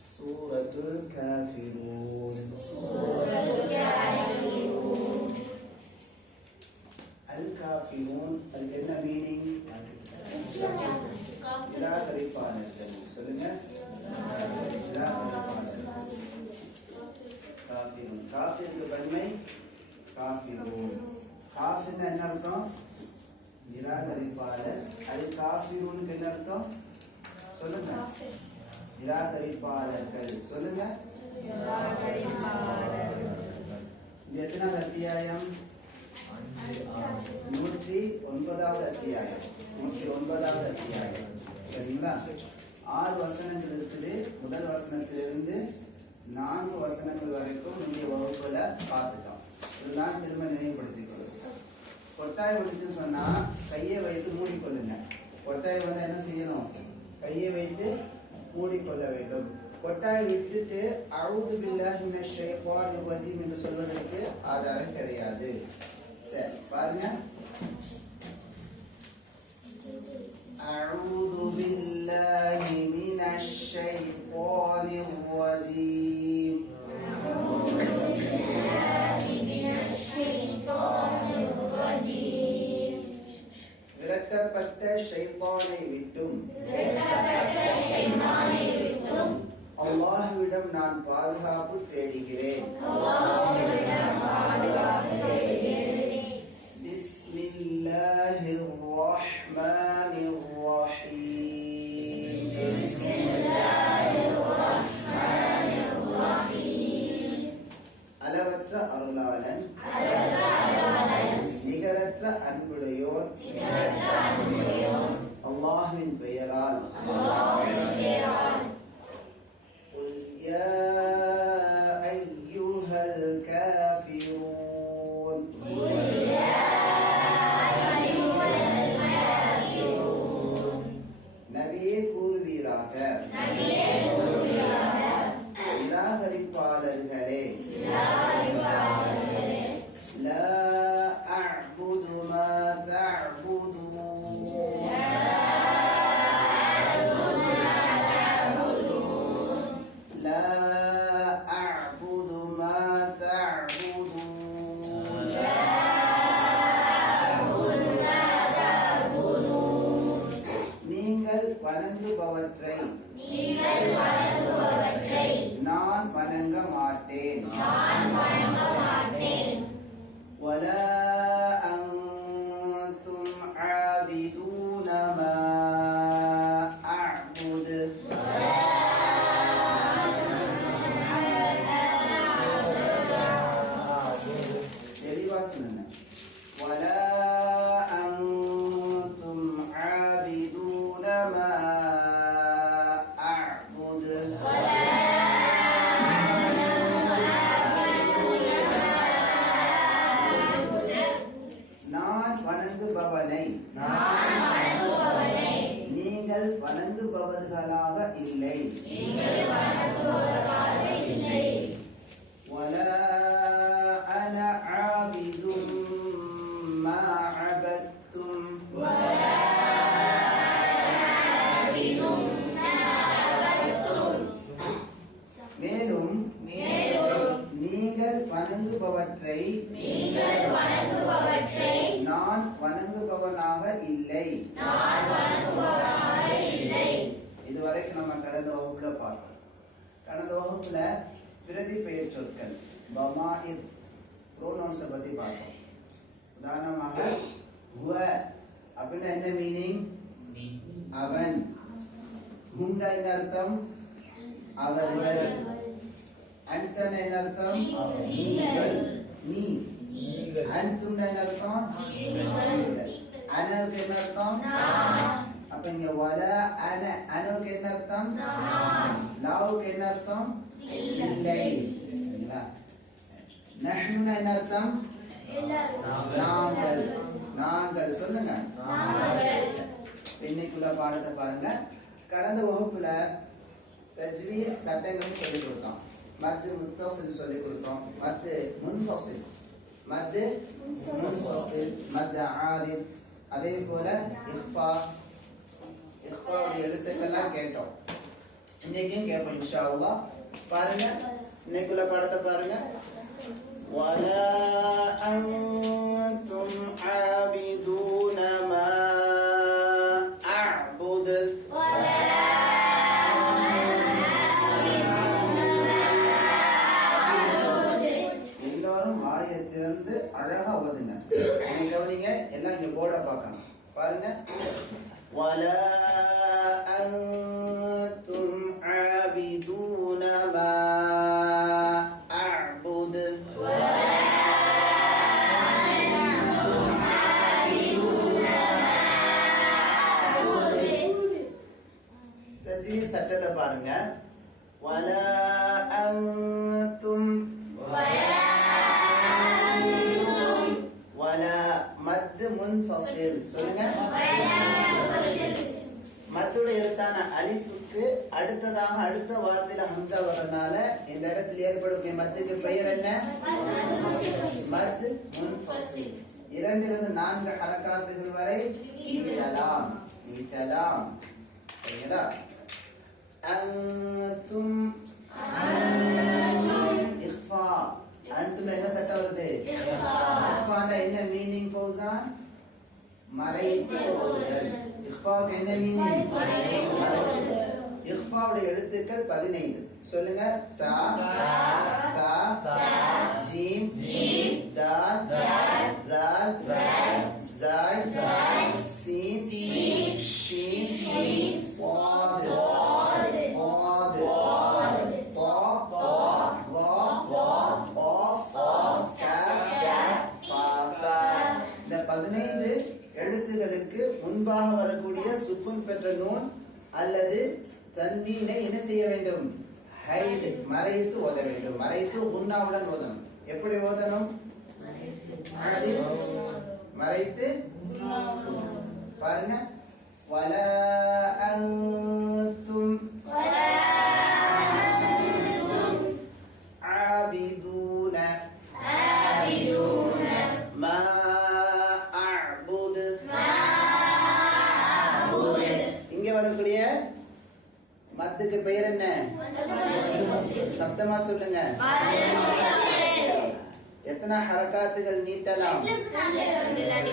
சூரத்துல் காஃபிரூன். அல் காஃபிரூன் அதுக்கு என்ன மீனிங்? நிராகரிப்பாளர்கள். சொல்லுங்க. நிராகரிப்பாளர்கள். காஃபிரூன். காஃபிருக்கு பன்மை காஃபிரூன். காஃபிர்னா என்ன அர்த்தம்? நிராகரிப்பாளர். அது காஃபிரூனுக்கு என்ன அர்த்தம்? சொல்லுங்க. நிராகரிப்பாளர்கள். சொல்லுங்க. இது எத்தனாவது அத்தியாயம்? 109வது அத்தியாயம். 109வது அத்தியாயம். சரிங்களா? 6 வசனங்கள் இருக்குது. முதல் வசனத்திலிருந்து 4 வசனங்கள் வரைக்கும் முந்தைய வகுப்புல பார்த்துட்டோம். இதெல்லாம் திரும்ப நினைவுபடுத்திக் கொள்ளுங்க. கொட்டாய் விடுச்சு சொன்னா கையை வைத்து மூடிக்கொள்ளுங்க. கொட்டாய் வந்து என்ன செய்யணும்? கையை வைத்து மூடிக்கொள்ள வேண்டும். கொட்டாய் விட்டுட்டு அஊது பில்லாஹி மினஷ் ஷைத்தானிர் ரஜீம் என்று சொல்வதற்கு ஆதாரம் கிடையாது. சரி பாருங்க. அஊது பில்லாஹி மினஷ் ஷைத்தானிர் ரஜீம். விரட்டப்பட்ட ஷைத்தானை விட்டும் அல்லாஹ்விடம் நான் பாதுகாப்பு தேடுகிறேன். பிஸ்மில்லாஹிர் ரஹ்மானிர் ரஹீம். அளவற்ற அருளாளன் நிகரற்ற அன்புடையோர் அல்லாஹ்வின் பெயரால். قل يا أيها الكافرون. நபியே கூறுவீராக நிராகரிப்பாளர்களே لا أعبد ما تعبدون. لا أعبد ما تعبدون. நீங்கள் வணங்குபவற்றை நான் வணங்க மாட்டேன். ولا أنتم عابدون ما أعبد. தெளிவா சொல்லுங்க. ولا أنتم عابدون ما أعبد. நான் வணங்குபவனை நீங்கள் வணங்குபவர்களாக இல்லை. ولا أنا عابد ما عبدتم. மேலும் நீங்கள் வணங்குபவற்றை நான் வணங்குபவனாக இல்லை. இதுவரைக்கும் நம்ம கடந்த வகுப்புல பார்த்தோம். கடந்த வகுப்புல பிரதி பெயர் சொற்கள் பமாஇர் ப்ரோனவுன்ஸ பத்தி பார்த்தோம். உதாரணமாக ஹுவ அப்படின்னா என்ன மீனிங்? அவன். ஹுண்டா என்ன அர்த்தம்? அவர்கள். அன்தன என்ன அர்த்தம்? நீங்கள். நீ. அன்தும் என்ன அர்த்தம்? அனவுக்கு என்ன அர்த்தம்? அப்ப இங்க வல அன. அனவுக்கு என்ன அர்த்தம்? லாவுக்கு என்ன அர்த்தம்? இல்லை. நஹ்னுனா என்ன அர்த்தம்? நாங்கள். நாங்கள். சொல்லுங்க. இன்னைக்குள்ள பாடத்தை பாருங்க. கடந்த வகுப்புல தஜ்வீத் சட்டங்களை சொல்லிக் கொடுத்தோம். மத்து முத்தசில் சொல்லிக் கொடுத்தோம். மத்து முன்ஃபசில், மத்து முன்ஃபசில், மத்து ஆரித், அதே போல இஃபா, இஃபாவுடைய எழுத்துக்கள்லாம் கேட்டோம். இன்னைக்கும் கேட்போம் இன்ஷா அல்லாஹ். பாருங்க இன்னைக்குள்ள பாடத்தை பாருங்க. ولا أنتم عابدون ما أعبد எல்லாரும் வாயை திறந்து அழகா ஓதுங்க. நீங்க கவனிங்க, எல்லாம் இங்க போர்ட பார்க்கணும். பாருங்க. ولا أنتم عابدون ما أعبد தஜ்வீத் சட்டத்தை பாருங்க. ولا أنتم ولا மத் முன்ஃபஸில் சொல்லுங்க. மத்தோட எழுத்தான அலிஃபுக்கு அடுத்ததாக அடுத்த வார்த்தையில ஹம்சா வரனால இந்த இடத்தில் ஏற்படக்கூடிய மத்துக்கு பெயர் என்ன? மத் முன்ஃபஸில். 2 இருந்து 4 ஹரகாத்துகள் வரை நீட்டலாம். சரிங்களா? அன்தும் இஃபா. அன்தும் என்ன சட்டம் வருது? இஃபானா என்ன மீனிங் ஃபௌசான்? மறைத்து ஓதுதல். இஃபாவுக்கு என்ன மீனிங்? இஃபாவுடைய எழுத்துக்கள் 15 சொல்லுங்க. தா சா ஜீம் தால் தால் ஜாய் சீன் ஷீன் ஸாத் ஸாத் தா வா ஆஃப் காஃப் ஃபா. இந்த 15 எழுத்துகளுக்கு முன்பாக வரக்கூடிய சுக்குன் பெற்ற நூன் அல்லது தன்வீனை என்ன செய்ய வேண்டும்? ஹைட் மறைத்து ஓத வேண்டும். மறைத்து குன்னாவுடன் ஓதணும். எப்படி ஓதணும்? மறைத்து பாருங்க. ولا أنتم عابدون ما أعبد. இங்க வரக்கூடிய மத்துக்கு பெயர் என்ன? சப்தமா சொல்லுங்க. எத்தனை ஹரகாத்துகள் நீட்டலாம்?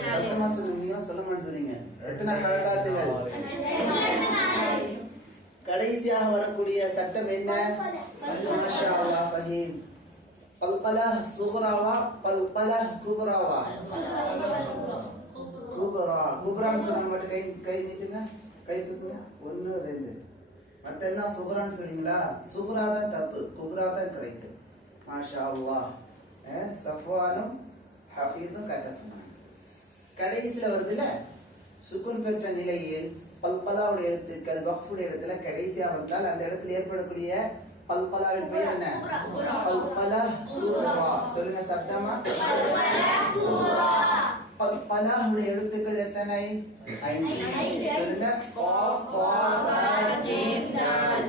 சப்தமா சொல்லுங்க. நீங்க சொல்ல மாட்டேன்னு சொல்றீங்க. எத்தனை ஹரகாத்துகள்? கடைசியாக வரக்கூடிய சட்டம் என்ன? மாஷா அல்லாஹ் ஃபஹீம். கல்கலா சுக்ராவா கல்கலா குப்ராவா? குப்ரா. குப்ரான்னு சொன்னா மட்டும் கை நீட்டுங்க. கை தூக்குங்க. 1 2. மத்த எல்லாம் சுக்ரான்னு சொல்றீங்களா? சுக்ரா தான் தப்பு, குப்ரா தான் கரெக்ட். மாஷா அல்லாஹ். சஃப்வானும் ஹஃபீதும் கரெக்டா சொன்னாங்க. கடைசியில வருதுல சுக்குன் பெற்ற நிலையில் கல்கலாவுடைய எழுத்துக்கள் வக்ஃபுடைய இடத்துல கடைசியா வந்தால் அந்த இடத்துல ஏற்படக்கூடிய கல்கலாவின் பெயர் என்ன? கல்கலா குப்ரா. சொல்லுங்க சப்தமா. கல்கலாவுடைய எழுத்துக்கள் எத்தனை? 5. சொல்லுங்க. காஃப் கா பா ஜீம் தால்.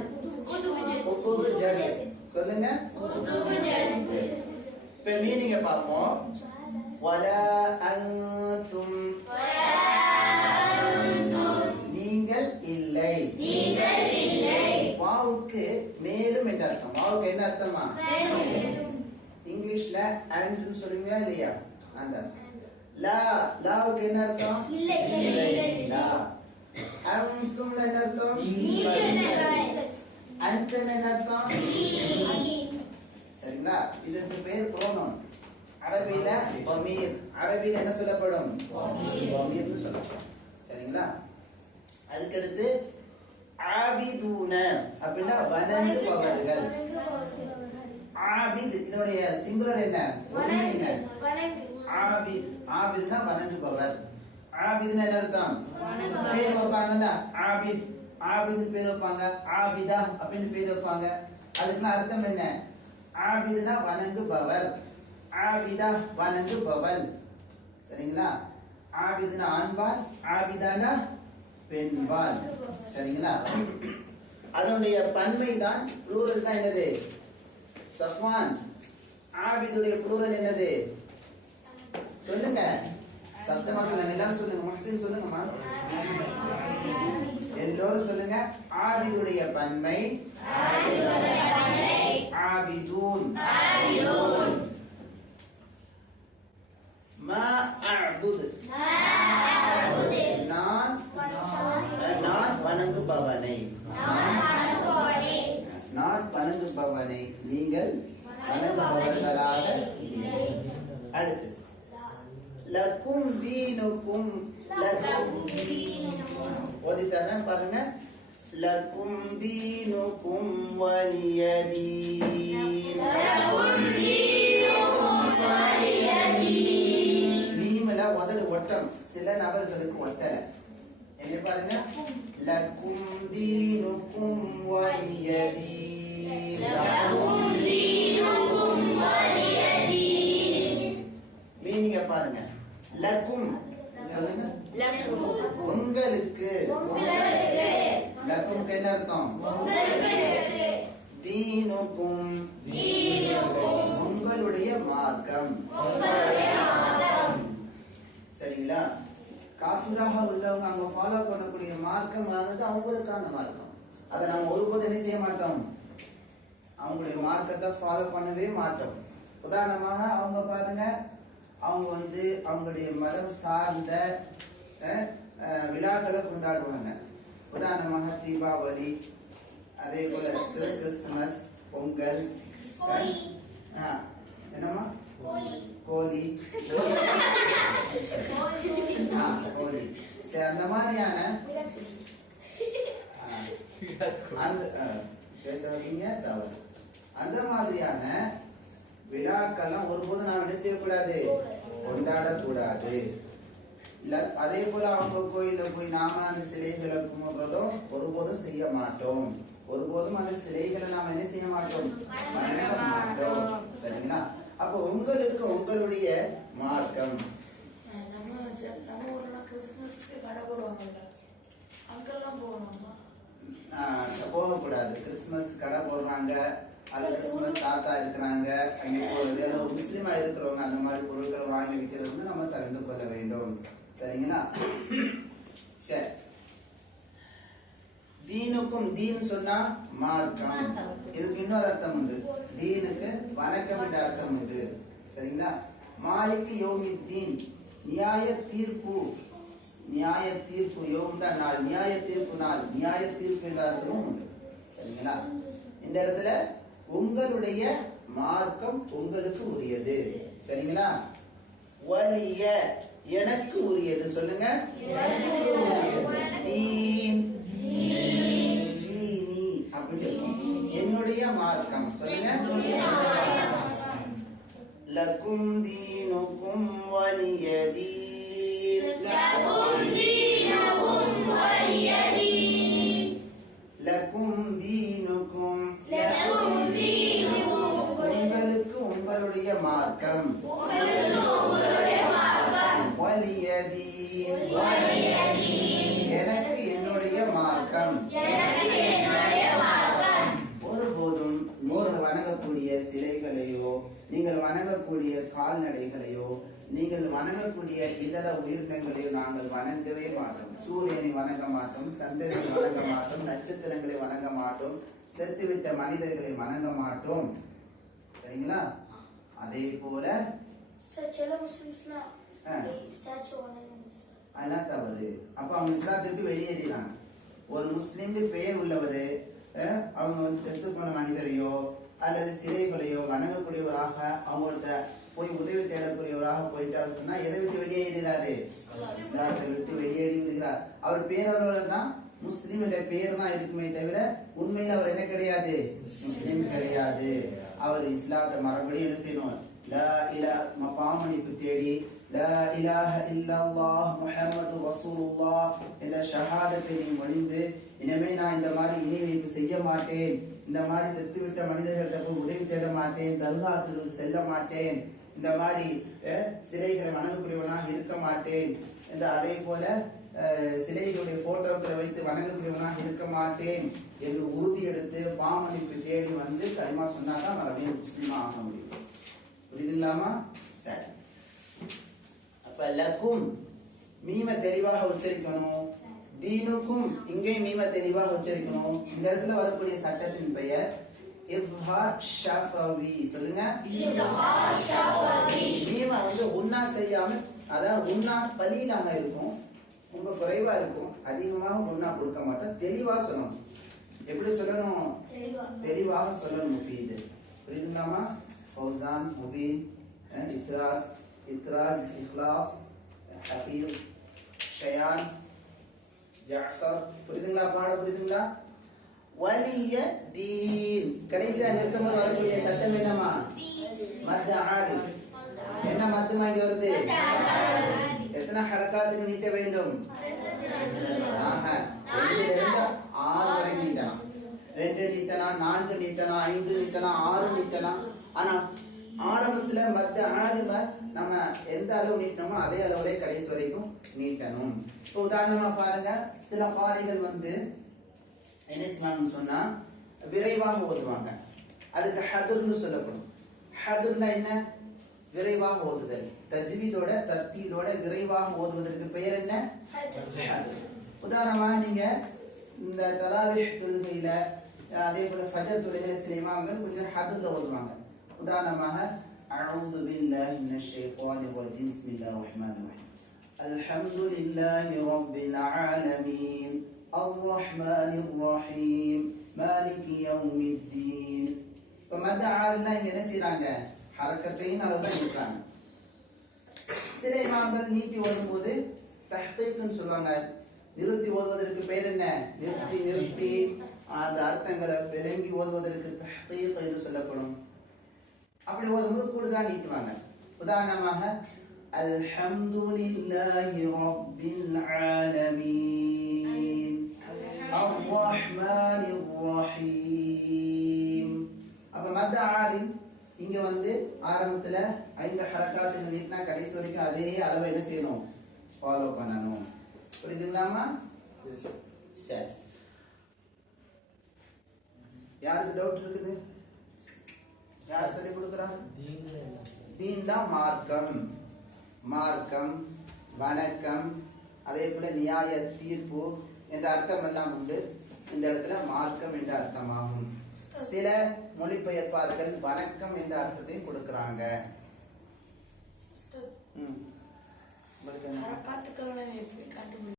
குதுபு ஜத். சொல்லுங்க. குதுபு ஜத். இப்ப மீனிங்க பார்ப்போம். ولا أنتم நீங்கள் இல்லை. வாவுக்கு மேலும் என்ற அர்த்தம். வாவுக்கு என்ன அர்த்தமா? இங்கிலீஷ்ல and சொல்லுவீங்களா இல்லையா? அந்த லா. லாவுக்கு என்ன அர்த்தம்? இல்லை. லா. அன்தும் என்ன அர்த்தம்? அன்தன் என்ன அர்த்தம்? சரிங்களா? இதுக்கு பேர் ப்ரோனவுன். அரபியில ضمير. அரபியில என்ன சொல்லப்படும்? ضميர்னு சொல்லப்படும். சரிங்களா? அதுக்கு அடுத்து ஆபிதூன அப்படினா வணங்குபவர்கள். ஆபித் இதோடைய சிங்குலர் என்ன? ஒருமை என்ன? ஆபித். ஆபித்னா வணங்குபவர். ஆபித்னா என்ன அர்த்தம்? பேர் வைப்பாங்கல்ல. ஆபித். ஆபித் பேர் வைப்பாங்க. ஆபிதா அப்படின்னு பேர் வைப்பாங்க. அதுக்கு அர்த்தம் என்ன? ஆபித்னா வணங்குபவர். ஆபிதா வணங்குபவள். சரிங்களா? ஆபித்னா ஆண்பால், ஆபிதானா பெண்பால். சரிங்களா? அதனுடைய பன்மை தான் ப்ளூரல் தான் என்னது? சஃப்வான். ஆபிதுடைய ப்ளூரல் என்னது? சொல்லுங்க. சப்தமா சொல்லுங்க. எல்லாரும் சொல்லுங்க. முஹ்சின் சொல்லுங்கம்மா. எல்லோரும் சொல்லுங்க. ஆபிதுடைய பன்மை ஆபிதூன். மா அஅ்புது நான் வணங்குபவனை. நான் வணங்குபவனை நீங்கள் வணங்குபவர்களாக இல்லை. அடுத்து லக்கும் தீனுக்கும். ஓதி தரேன் பாருங்க. லக்கும் தீனுக்கும் வலியதீன். மீம்ல முதல்ல ஒட்டம், சில நபர்களுக்கு ஒட்டல. என்ன பாருங்க, லக்கும் தீனுக்கும் வலியதீன். மீனிங்க பாருங்க. லக்கும் சொல்லுங்க, உங்களுக்கு. லக்கும் என்ன அர்த்தம்? தீனுக்கும் உங்களுடைய மார்க்கம். சரிங்களா? காஃபிராக உள்ளவங்க அங்க ஃபாலோ பண்ணக்கூடிய மார்க்கம் ஆனது அவங்களுக்கான மார்க்கம். அதை நம்ம ஒருபோது என்ன செய்ய மாட்டோம், அவங்களுடைய மார்க்கத்தை ஃபாலோ பண்ணவே மாட்டோம். உதாரணமாக அவங்க பாருங்க, அவங்க அவங்களுடைய மதம் சார்ந்த விழாக்களை கொண்டாடுவாங்க. உதாரணமாக தீபாவளி, அதே போல கிறிஸ்துமஸ், பொங்கல், என்னமா கோலி, கோலி, சரி, அந்த மாதிரியான தவறு. அந்த மாதிரியான விழாக்கள்லாம் ஒருபோதும் நாம் என்ன செய்யக்கூடாது, கொண்டாடக்கூடாது. அதே போல அவங்க கோயில போய் நாம அந்த சிலைகளை கும்பிடுறதும் ஒருபோதும் செய்ய மாட்டோம். ஒருபோதும் அந்த சிலைகளை நாம என்ன செய்ய மாட்டோம், வணங்க மாட்டோம். சரிங்களா? அப்போ உங்களுக்கு உங்களுடைய மார்க்கம். போகக்கூடாது. கிறிஸ்துமஸ் கடை போடுறாங்க, அது கிறிஸ்துமஸ் தாத்தா இருக்கிறாங்க, அங்கே போறது முஸ்லீமா இருக்கிறவங்க அந்த மாதிரி பொருட்கள் வாங்கி விற்கிறது நம்ம தெரிந்து கொள்ள வேண்டும். சரிங்களா? சரி. தீனுக்கும், தீன் சொன்னா மார்க்கம். இதுக்கு இன்னொரு அர்த்தம் உண்டு. தீனுக்கு வணக்கம் என்ற அர்த்தம் உண்டு. சரிங்களா? மாலிக்கு யௌமித்தீன், நியாய தீர்ப்பு. நியாய தீர்ப்பு, யோம்டா நாள், நியாய தீர்ப்பு நாள், நியாய தீர்ப்பு என்ற அர்த்தமும் உண்டு. சரிங்களா? இந்த இடத்துல உங்களுடைய மார்க்கம் உங்களுக்கு உரியது. சரிங்களா? வலிய எனக்கு உரியது. சொல்லுங்க. தீன், தீனி அப்படி என்னுடைய மார்க்கம். சொல்லுங்க. லக்கும் தீனுக்கும் வலிய தீன். லக்கும் தீனுக்கும் உங்களுக்கு உங்களுடைய மார்க்கம். வலிய தீன் எனக்கு என்னுடைய மார்க்கம். ஒருபோதும் நீங்கள் வணங்கக்கூடிய சிலைகளையோ, நீங்கள் வணங்கக்கூடிய கால்நடைகளையோ, நீங்கள் வணங்கக்கூடிய இதர உயிரினங்களையோ நாங்கள் வணங்கவே மாட்டோம். சூரியனை வணங்க மாட்டோம், சந்திரனை வணங்க மாட்டோம், நட்சத்திரங்களை வணங்க மாட்டோம், செத்துவிட்ட மனிதர்களை வணங்க மாட்டோம். சரிங்களா? அதே போல அதெல்லாம் தவறு. அப்ப அவங்க இஸ்லாத்துக்கு வெளியேறாங்க. ஒரு முஸ்லிம் பெயர் உள்ளவரு அவங்க செத்து போன மனிதரையோ அல்லது சிலைகளையோ வணங்கக்கூடியவராக அவங்கள்ட்ட போய் உதவி தேடக்கூடியவராக போயிட்டாரு சொன்னா எதை விட்டு வெளியேறாரு? இஸ்லாத்தை விட்டு வெளியேறி விடுகிறார். அவர் பேரளவுல தான் முஸ்லிம் என்ற பெயர் தான் இருக்குமே தவிர உண்மையில அவர் என்ன கிடையாது, முஸ்லிம் கிடையாது. அவர் இஸ்லாத்தை மறுபடியும் என்ன செய்யணும், லா இலாஹ பாமணிப்பு தேடி லா இலாஹ இல்லல்லாஹ் முஹம்மது ரசூலுல்லாஹ் என்ற ஷஹாதத்தை நீ மொழிந்து, இனிமே நான் இந்த மாதிரி இணை வைப்பு செய்ய மாட்டேன், இந்த மாதிரி செத்துவிட்ட மனிதர்கள்ட்ட போய் உதவி தேட மாட்டேன், தர்காக்களுக்கு செல்ல மாட்டேன், இந்த மாதிரி சிலைகளை வணங்கக்கூடியவனாக இருக்க மாட்டேன் என்று, அதே போல சிலைகளுடைய போட்டோக்களை வைத்து வணங்கக்கூடியவனாக இருக்க மாட்டேன் என்று உறுதி எடுத்து பாமணிப்பு தேடி வந்து கலிமா சொன்னாதான் மறுபடியும் முஸ்லிமா ஆக முடியும். புரியுதுங்களாமா? சரி. அப்ப லக்கும் மீம தெளிவாக உச்சரிக்கணும். தீனுக்கும் இங்கே மீம தெளிவாக உச்சரிக்கணும். இந்த இடத்துல வரக்கூடிய சட்டத்தின் பெயர் இப்ஹார் ஷஃபவி. சொல்லுங்க. இப்ஹார் ஷஃபவி. மீம வந்து உன்னா செய்யாம, அதாவது உன்னா கலீலாக இருக்கும், ரொம்ப குறைவா இருக்கும், அதிகமாக உன்னா கொடுக்க மாட்டோம். தெளிவா சொல்லணும். எப்படி சொல்லணும்? தெளிவாக சொல்லணும். முஃபீது புரியுதுங்களாமா? ஃபௌசான், முபீன், இத்ராஸ், இத்ராஸ், இக்லாஸ், ஹபீர், ஷயான், ஜாஃபர். புரியுதுங்களா? பாட புரியுதுங்களா? வலிய தீன். கடைசியா நிறுத்தம் வரக்கூடிய சட்டம் என்னமா? மத் ஆதி. என்ன மத்துமா இங்க வருது? எத்தனை ஹரக்காத்துக்கு நீட்ட வேண்டும்? 6 வரை நீட்டலாம். 2 நீட்டலாம், 4 நீட்டலாம், 5 நீட்டலாம், 6 நீட்டலாம். ஆனா ஆரம்பத்துல மத்த ஆடுல நம்ம எந்த அளவு நீட்டணுமோ அதே அளவுல கடைசி வரைக்கும் நீட்டணும். இப்போ உதாரணமா பாருங்க, சில பாதைகள் வந்து என்ன செய்வாங்கன்னு சொன்னா விரைவாக ஓதுவாங்க. அதுக்கு ஹதுர்னு சொல்லப்படும். ஹதுர்னா என்ன? விரைவாக ஓதுதல். தஜ்வீதோட தர்த்தீலோட விரைவாக ஓதுவதற்கு பெயர் என்ன? ஹதுர். உதாரணமா நீங்க இந்த தராவீஹ் தொழுகையில, அதே போல ஃபஜர் தொழுகையில சில இமாம்கள் கொஞ்சம் ஹதுர்ல ஓதுவாங்க. உதாரணமாக அஊது பில்லாஹி மினஷ் ஷைத்தானிர் ரஜீம். பிஸ்மில்லாஹிர் ரஹ்மானிர் ரஹீம். அல்ஹம்துலில்லாஹி ரப்பில் ஆலமீன் அர்ரஹ்மானிர் ரஹீம் மாலிகி யௌமித்தீன். இப்ப மதஆல்னா இங்க என்ன செய்றாங்க? ஹரக்கத்தையும் அளவுதான் இருக்காங்க. சில இமாம்கள் நீட்டி ஓதும்போது தஹ்கீக்னு சொல்றாங்க. நிறுத்தி ஓதுவதற்கு பெயர் என்ன? நிறுத்தி அந்த அர்த்தங்களை விளங்கி ஓதுவதற்கு தஹ்கீக் என்று சொல்லப்படும். அப்படி ஓதும்போது கூடுதலா நீட்டுவாங்க. உதாரணமாக அல்ஹம்துலில்லாஹி ரப்பில் ஆலமீன் அர்ரஹ்மானிர் ரஹீம். அப்ப மத் ஆலின் இங்க வந்து ஆரம்பத்துல 5 ஹரக்காத்துக்கு நீட்டினா கடைசி வரைக்கும் அதே அளவு என்ன செய்யணும்? ஃபாலோ பண்ணணும். புரியுதுங்களாமா? சரி. யாருக்கு டவுட் இருக்குது? யார் சொல்லி கொடுக்குறா? தீன் தான் மார்க்கம். மார்க்கம், வணக்கம், அதே போல நியாய தீர்ப்பு என்ற அர்த்தம் எல்லாம் உண்டு. இந்த இடத்துல மார்க்கம் என்ற அர்த்தமாகும். சில மொழிபெயர்ப்பாளர்கள் வணக்கம் என்ற அர்த்தத்தையும் கொடுக்கிறாங்க. ஹரக்காத்துக்களை எப்படி காட்ட முடியும்?